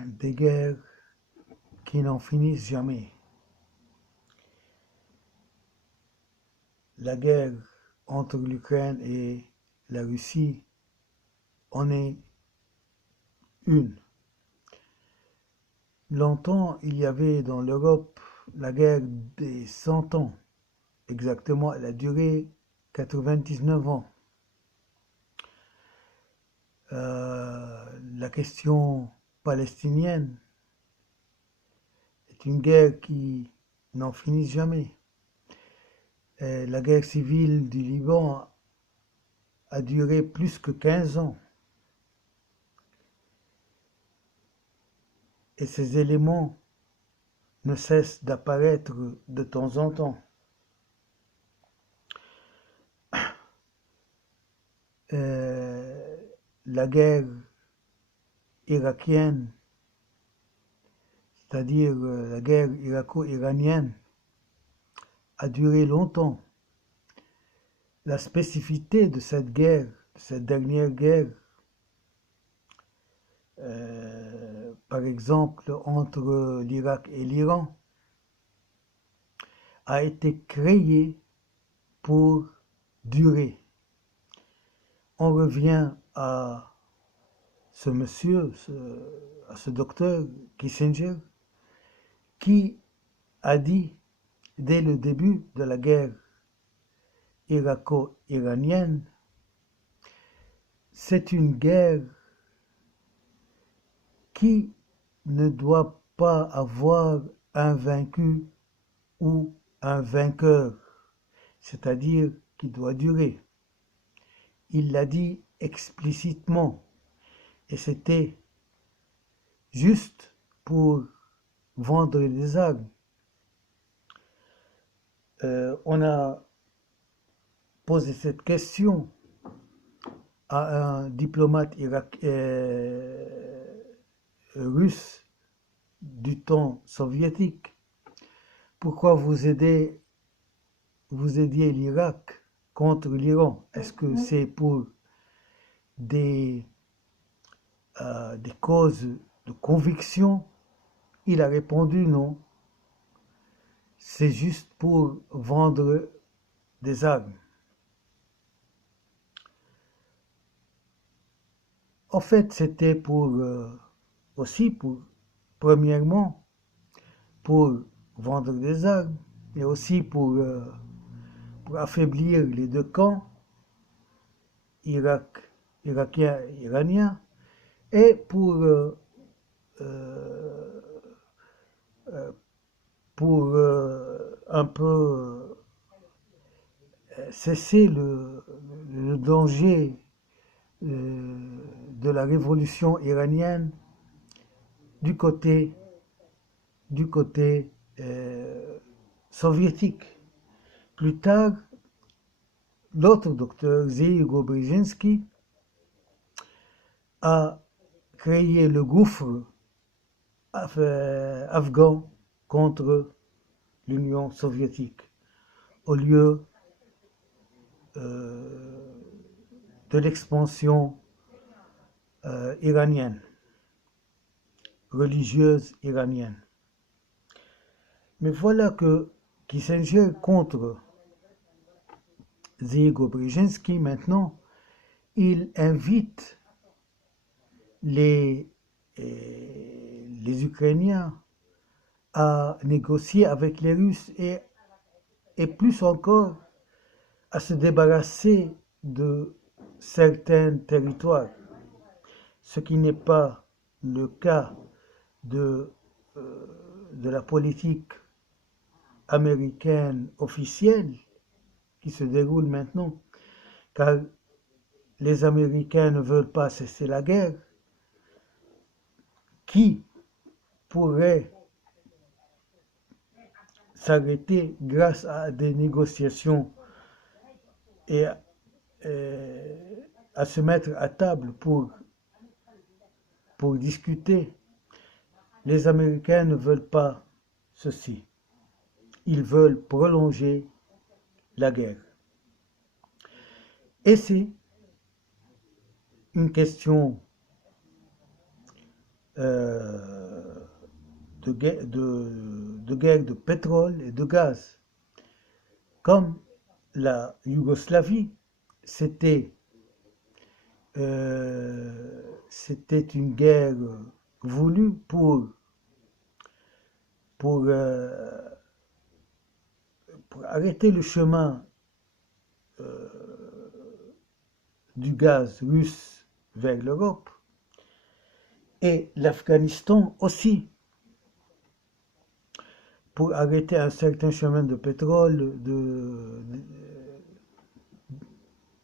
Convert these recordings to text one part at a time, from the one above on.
des guerres qui n'en finissent jamais. La guerre entre l'Ukraine et la Russie en est une. Longtemps, il y avait dans l'Europe la guerre des 100 ans. Exactement, elle a duré 99 ans. La question palestinienne est une guerre qui n'en finit jamais. La guerre civile du Liban a duré plus que 15 ans. Et ces éléments ne cessent d'apparaître de temps en temps. La guerre irakienne, c'est-à-dire la guerre irako-iranienne, a duré longtemps. La spécificité de cette guerre, de cette dernière guerre, par exemple entre l'Irak et l'Iran, a été créée pour durer. On revient à ce monsieur, à ce docteur Kissinger, qui a dit dès le début de la guerre irako-iranienne, c'est une guerre qui ne doit pas avoir un vaincu ou un vainqueur, c'est-à-dire qui doit durer. Il l'a dit explicitement, et c'était juste pour vendre des armes. On a posé cette question à un diplomate russe du temps soviétique. Pourquoi vous aidiez l'Irak contre l'Iran? Est-ce que c'est pour des causes de conviction? Il a répondu non. C'est juste pour vendre des armes. En fait, c'était premièrement, pour vendre des armes, et aussi pour affaiblir les deux camps, irakien et iranien, et pour un peu cesser le danger de la révolution iranienne du côté soviétique. Plus tard, l'autre docteur, Zhigo Brzezinski, a créé le gouffre afghan contre l'Union soviétique, au lieu de l'expansion iranienne, religieuse iranienne. Mais voilà que Kissinger contre Zhigo Brzezinski, maintenant, il invite les Ukrainiens à négocier avec les Russes et plus encore à se débarrasser de certains territoires, ce qui n'est pas le cas de la politique américaine officielle qui se déroule maintenant, car les Américains ne veulent pas cesser la guerre. Qui pourrait s'arrêter grâce à des négociations et à se mettre à table pour discuter? Les Américains ne veulent pas ceci. Ils veulent prolonger la guerre. Et c'est une question euh, de guerre de pétrole et de gaz. Comme la Yougoslavie, c'était c'était une guerre voulue pour, euh, pour arrêter le chemin du gaz russe vers l'Europe. Et l'Afghanistan aussi, pour arrêter un certain chemin de pétrole de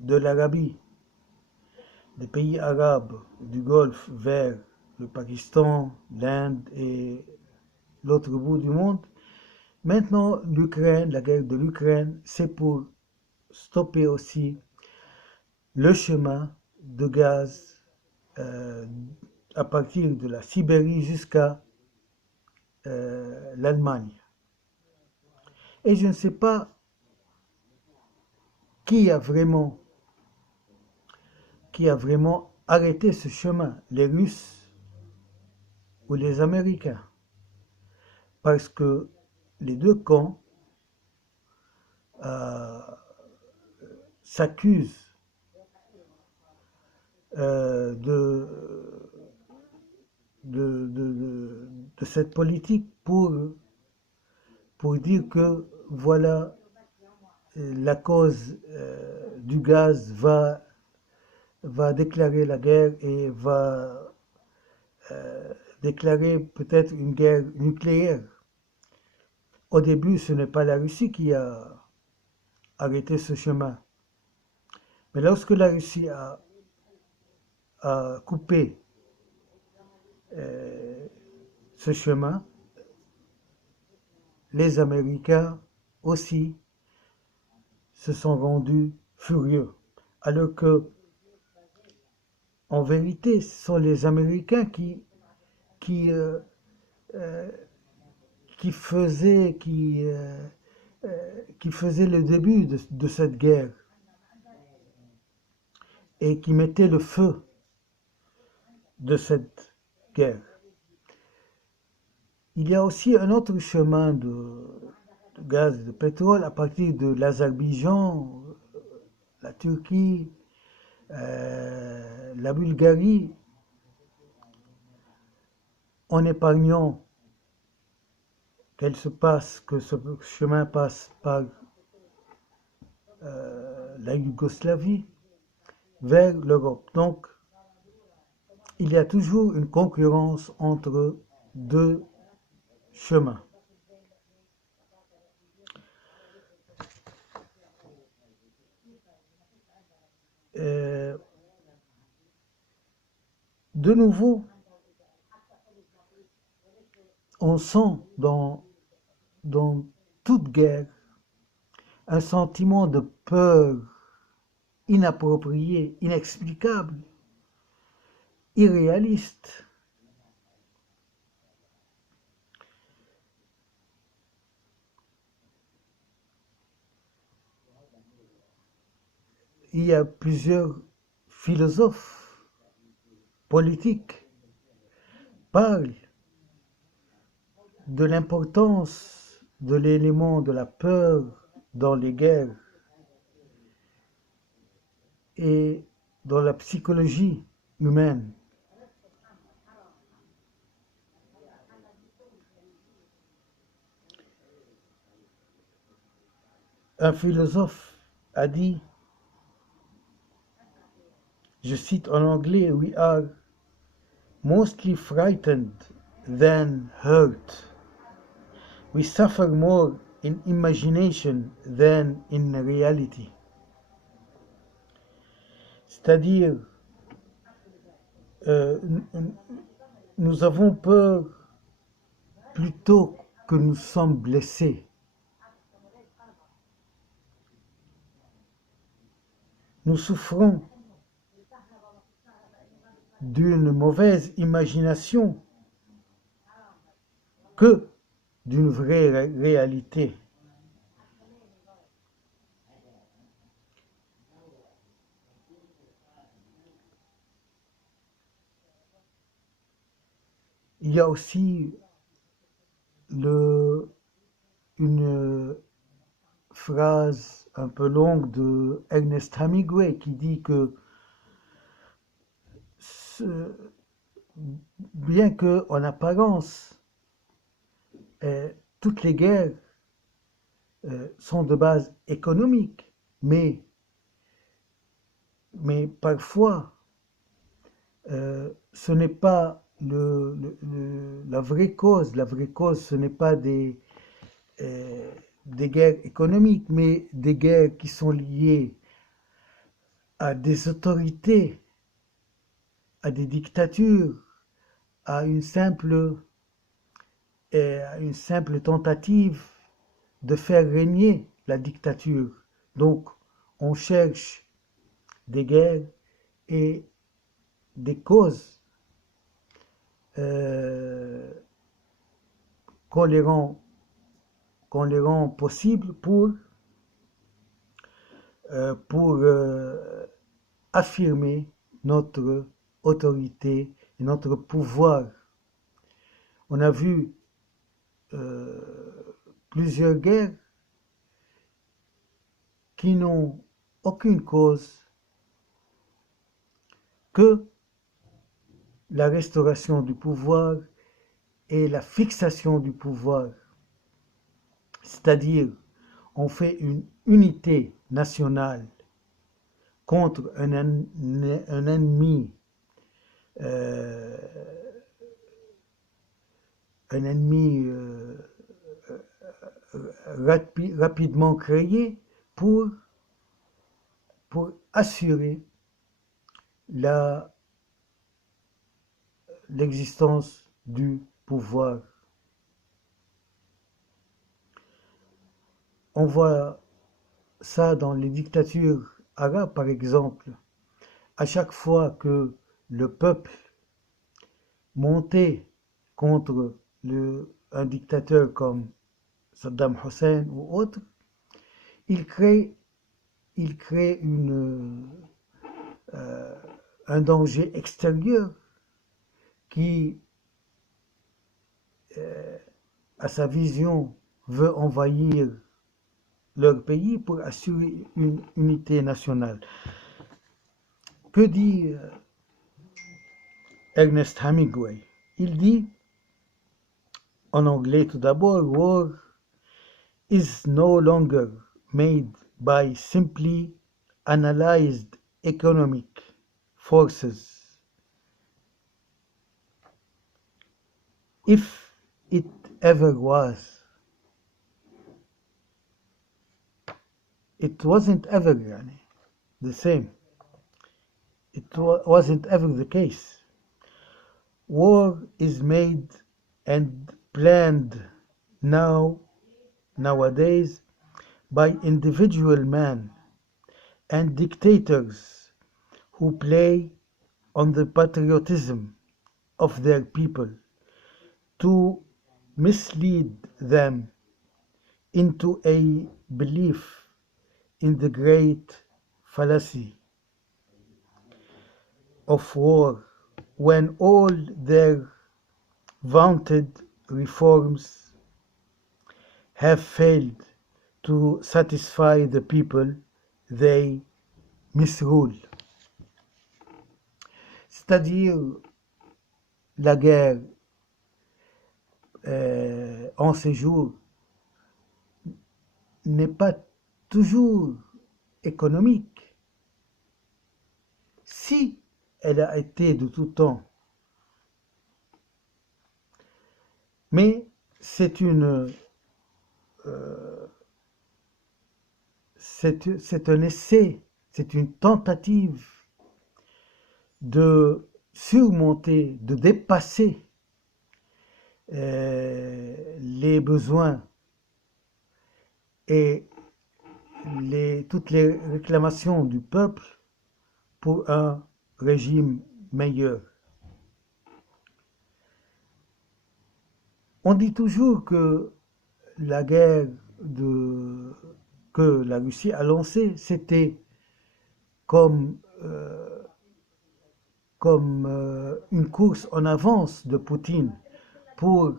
l'Arabie, des pays arabes du Golfe vers le Pakistan, l'Inde et l'autre bout du monde. Maintenant, l'Ukraine, la guerre de l'Ukraine, c'est pour stopper aussi le chemin de gaz euh, à partir de la Sibérie jusqu'à l'Allemagne. Et je ne sais pas qui a vraiment, qui a vraiment arrêté ce chemin, les Russes ou les Américains. Parce que les deux camps euh, s'accusent de, de cette politique pour dire que voilà, la cause du gaz va déclarer la guerre et va déclarer peut-être une guerre nucléaire. Au début, ce n'est pas la Russie qui a arrêté ce chemin. Mais lorsque la Russie a coupé ce chemin, les Américains aussi se sont rendus furieux. Alors que, en vérité, ce sont les Américains qui, euh, euh, qui faisaient le début de cette guerre et qui mettaient le feu de cette guerre. Il y a aussi un autre chemin de gaz et de pétrole à partir de l'Azerbaïdjan, la Turquie, la Bulgarie, en épargnant que ce chemin passe par la Yougoslavie vers l'Europe. Donc, il y a toujours une concurrence entre deux chemins. Euh, de nouveau, on sent dans toute guerre un sentiment de peur inapproprié, inexplicable, irréaliste. Il y a plusieurs philosophes politiques parlent de l'importance de l'élément de la peur dans les guerres et dans la psychologie humaine. Un philosophe a dit, je cite en anglais, we are mostly frightened than hurt. We suffer more in imagination than in reality. C'est-à-dire, euh, nous avons peur plutôt que nous sommes blessés. Nous souffrons d'une mauvaise imagination que d'une vraie réalité. Il y a aussi une phrase un peu longue de Ernest Hemingway qui dit que ce- bien que en apparence euh, toutes les guerres sont de base économique, mais parfois ce n'est pas la vraie cause. La vraie cause, ce n'est pas des guerres économiques, mais des guerres qui sont liées à des autorités, à des dictatures, à à une simple tentative de faire régner la dictature. Donc, on cherche des guerres et des causes euh, qu'on les rend, qu'on les rend possibles pour affirmer notre autorité et notre pouvoir. On a vu plusieurs guerres qui n'ont aucune cause que la restauration du pouvoir et la fixation du pouvoir. C'est-à-dire, on fait une unité nationale contre un ennemi, euh, un ennemi rapidement créé pour, pour assurer la, l'existence du pouvoir. On voit ça dans les dictatures arabes, par exemple. À chaque fois que le peuple montait contre un dictateur comme Saddam Hussein ou autre, il crée, il crée un danger extérieur qui, à sa vision, veut envahir leur pays pour assurer une unité nationale. Que dit Ernest Hemingway? Il dit, en anglais tout d'abord, war is no longer made by simply analyzed economic forces. If it ever was, it wasn't ever the same. It wasn't ever the case. War is made and planned nowadays by individual men and dictators who play on the patriotism of their people to mislead them into a belief in the great fallacy of war when all their vaunted reforms have failed to satisfy the people they misrule. C'est-à-dire, la guerre en ces jours n'est pas toujours économique. Si elle a été de tout temps, mais c'est c'est un essai, c'est une tentative de surmonter, de dépasser les besoins et toutes les réclamations du peuple pour un régime meilleur. On dit toujours que la guerre que la Russie a lancée, c'était comme, une course en avance de Poutine pour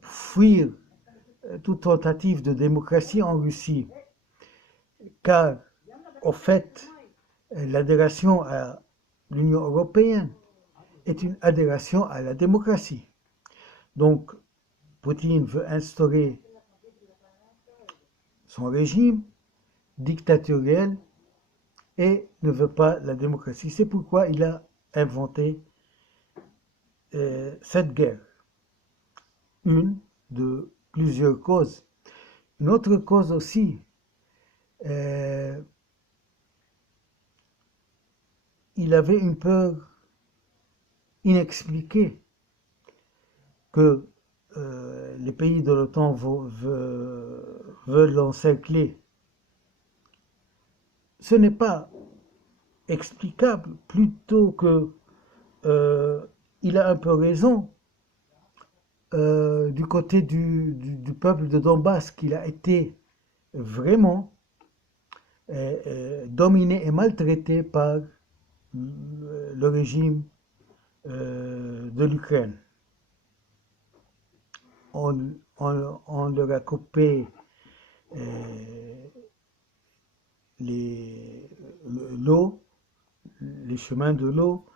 fuir toute tentative de démocratie en Russie, car au fait, l'adhération à l'Union européenne est une adhération à la démocratie. Donc, Poutine veut instaurer son régime dictatorial et ne veut pas la démocratie. C'est pourquoi il a inventé cette guerre. Une de plusieurs causes. Une autre cause aussi, il avait une peur inexpliquée que les pays de l'OTAN veulent l'encercler. Ce n'est pas explicable, plutôt que il a un peu raison du côté du peuple de Donbass, qu'il a été vraiment dominé et maltraité par le régime de l'Ukraine. On leur a coupé l'eau, les chemins de l'eau,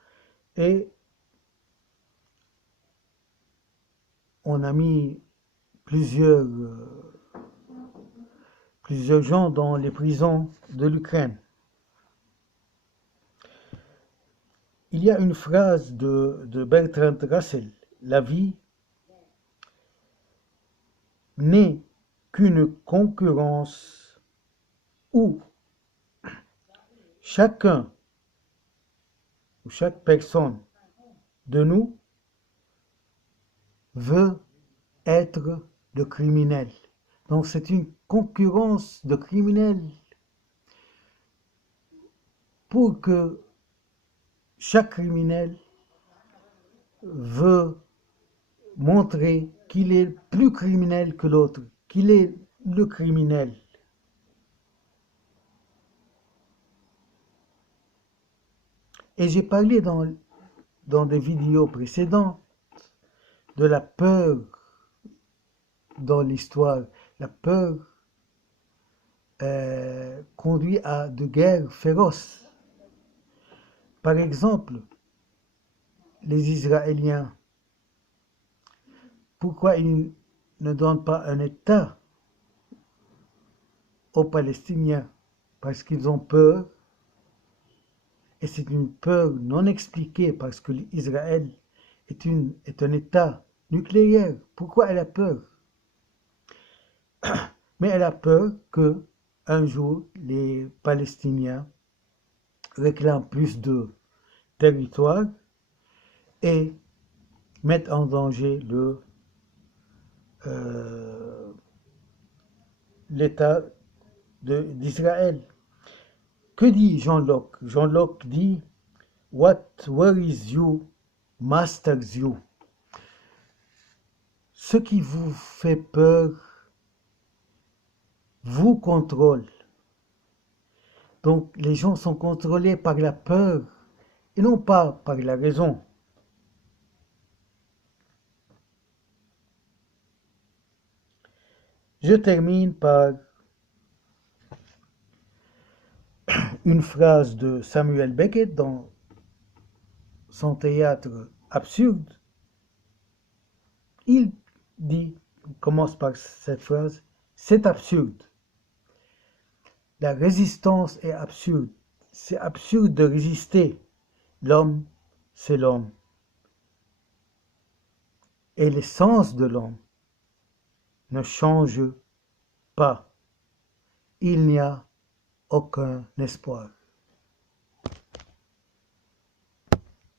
et on a mis plusieurs gens dans les prisons de l'Ukraine. Il y a une phrase de Bertrand Russell: la vie n'est qu'une concurrence où chacun ou chaque personne de nous veut être le criminel. Donc c'est une concurrence de criminels pour que chaque criminel veut montrer qu'il est plus criminel que l'autre, qu'il est le criminel. Et j'ai parlé dans des vidéos précédentes de la peur dans l'histoire. La peur conduit à de guerres féroces. Par exemple, les Israéliens, pourquoi ils ne donnent pas un État aux Palestiniens? Parce qu'ils ont peur, et c'est une peur non expliquée, parce que Israël est un État nucléaire. Pourquoi elle a peur? Mais elle a peur que un jour les Palestiniens réclament plus de territoire et mettent en danger l'État d'Israël. Que dit John Locke? John Locke dit: What worries you masters you. Ce qui vous fait peur vous contrôle. Donc les gens sont contrôlés par la peur et non pas par la raison. Je termine par une phrase de Samuel Beckett dans son théâtre absurde. Il commence par cette phrase: c'est absurde. La résistance est absurde. C'est absurde de résister. L'homme, c'est l'homme. Et l'essence de l'homme ne change pas. Il n'y a aucun espoir.